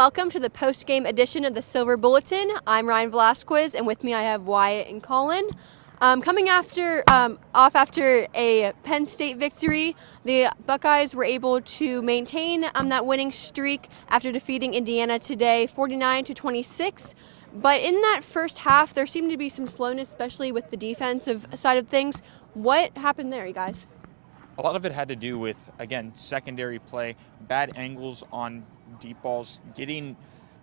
welcome to the post-game edition of the Silver Bulletin. I'm Ryan Velasquez, and with me I have Wyatt and Colin. Coming off after a Penn State victory, the Buckeyes were able to maintain that winning streak after defeating Indiana today, 49-26. But in that first half, there seemed to be some slowness, especially with the defensive side of things. What happened there, you guys? A lot of it had to do with, again, secondary play, bad angles on deep balls, getting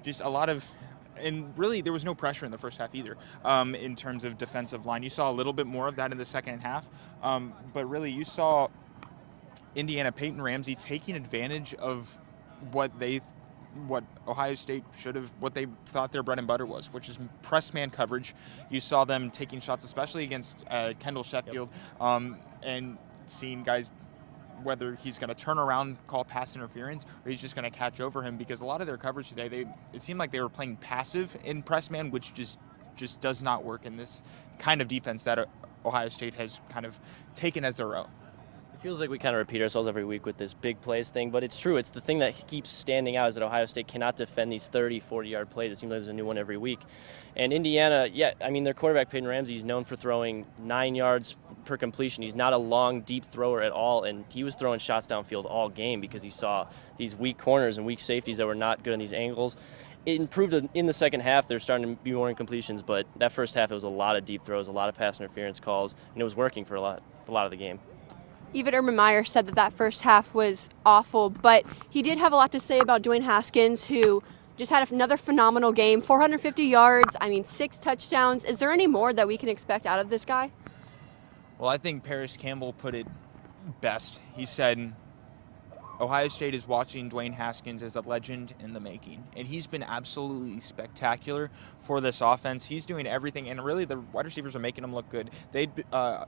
just a lot of, and really there was no pressure in the first half either in terms of defensive line. You saw a little bit more of that in the second half, but really you saw Indiana, Peyton Ramsey taking advantage of what Ohio State should have, what they thought their bread and butter was, which is press man coverage. You saw them taking shots, especially against Kendall Sheffield, and seeing guys, whether he's going to turn around, call pass interference, or he's just going to catch over him, because a lot of their coverage today, it seemed like they were playing passive in press man, which just does not work in this kind of defense that Ohio State has kind of taken as their own. It feels like we kind of repeat ourselves every week with this big plays thing, but it's true. It's the thing that keeps standing out is that Ohio State cannot defend these 30, 40-yard plays. It seems like there's a new one every week. And Indiana, their quarterback, Peyton Ramsey, is known for throwing 9 yards per completion. He's not a long, deep thrower at all, and he was throwing shots downfield all game because he saw these weak corners and weak safeties that were not good in these angles. It improved in the second half. They're starting to be more incompletions, but that first half, it was a lot of deep throws, a lot of pass interference calls, and it was working for a lot of the game. Even Urban Meyer said that first half was awful, but he did have a lot to say about Dwayne Haskins, who just had another phenomenal game, 450 yards, 6 touchdowns. Is there any more that we can expect out of this guy? Well, I think Paris Campbell put it best. He said, Ohio State is watching Dwayne Haskins as a legend in the making, and he's been absolutely spectacular for this offense. He's doing everything, and really the wide receivers are making him look good.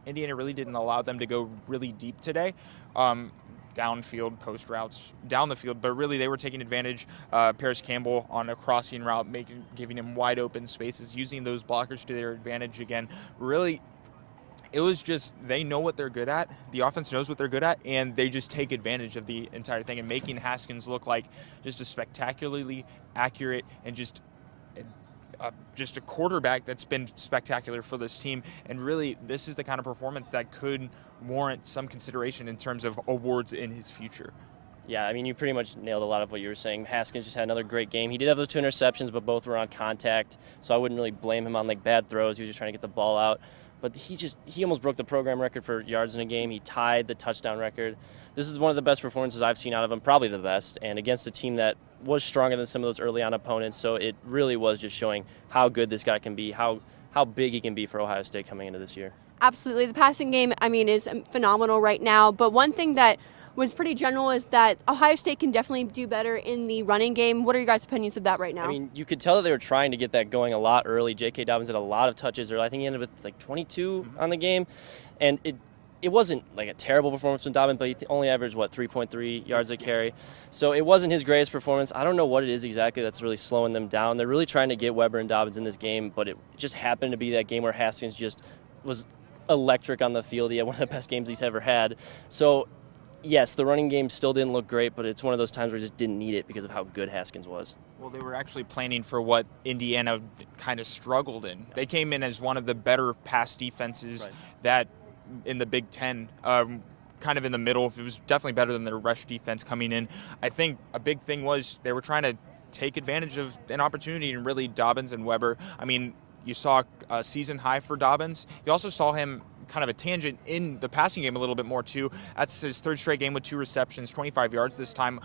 Indiana really didn't allow them to go really deep today, downfield, post routes, down the field, but really they were taking advantage. Paris Campbell on a crossing route, giving him wide open spaces, using those blockers to their advantage again. Really, it was just, they know what they're good at. The offense knows what they're good at, and they just take advantage of the entire thing and making Haskins look like just a spectacularly accurate and just a quarterback that's been spectacular for this team. And really, this is the kind of performance that could warrant some consideration in terms of awards in his future. Yeah, you pretty much nailed a lot of what you were saying. Haskins just had another great game. He did have those 2 interceptions, but both were on contact, so I wouldn't really blame him on bad throws. He was just trying to get the ball out. But he almost broke the program record for yards in a game. He tied the touchdown record. This is one of the best performances I've seen out of him, probably the best, and against a team that was stronger than some of those early on opponents. So it really was just showing how good this guy can be, how big he can be for Ohio State coming into this year. Absolutely. The passing game, is phenomenal right now. But one thing that was pretty general is that Ohio State can definitely do better in the running game. What are your guys' opinions of that right now? You could tell that they were trying to get that going a lot early. J.K. Dobbins had a lot of touches early. I think he ended with 22 on the game. And it wasn't a terrible performance from Dobbins, but he only averaged, 3.3 yards a carry. So it wasn't his greatest performance. I don't know what it is exactly that's really slowing them down. They're really trying to get Weber and Dobbins in this game, but it just happened to be that game where Haskins just was electric on the field. He had one of the best games he's ever had. So yes, the running game still didn't look great, but it's one of those times where I just didn't need it because of how good Haskins was. Well, they were actually planning for what Indiana kind of struggled in. They came in as one of the better pass defenses that in the Big Ten, kind of in the middle. It was definitely better than their rush defense coming in. I think a big thing was they were trying to take advantage of an opportunity, and really Dobbins and Weber. You saw a season high for Dobbins. You also saw him kind of a tangent in the passing game a little bit more too. That's his 3rd straight game with 2 receptions, 25 yards this time.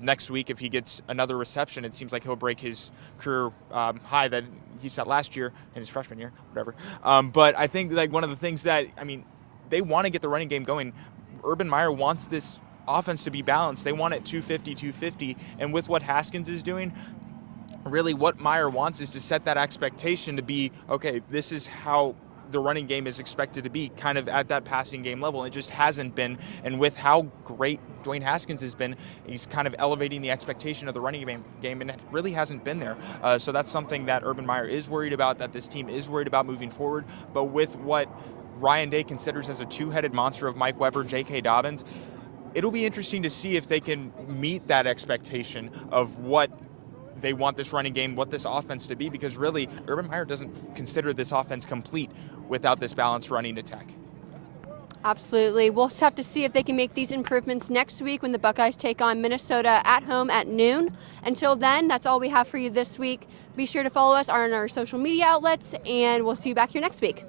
Next week, if he gets another reception, it seems like he'll break his career high that he set last year in his freshman year, whatever. But I think one of the things that, they want to get the running game going. Urban Meyer wants this offense to be balanced. They want it 250, and with what Haskins is doing, really what Meyer wants is to set that expectation to be, okay, this is how the running game is expected to be, kind of at that passing game level. It just hasn't been, and with how great Dwayne Haskins has been, he's kind of elevating the expectation of the running game, and it really hasn't been there. So that's something that Urban Meyer is worried about, that this team is worried about moving forward. But with what Ryan Day considers as a 2-headed monster of Mike Weber, J.K. Dobbins, it'll be interesting to see if they can meet that expectation of what they want this running game, what this offense to be, because really, Urban Meyer doesn't consider this offense complete without this balanced running attack. Absolutely. We'll just have to see if they can make these improvements next week when the Buckeyes take on Minnesota at home at noon. Until then, that's all we have for you this week. Be sure to follow us on our social media outlets, and we'll see you back here next week.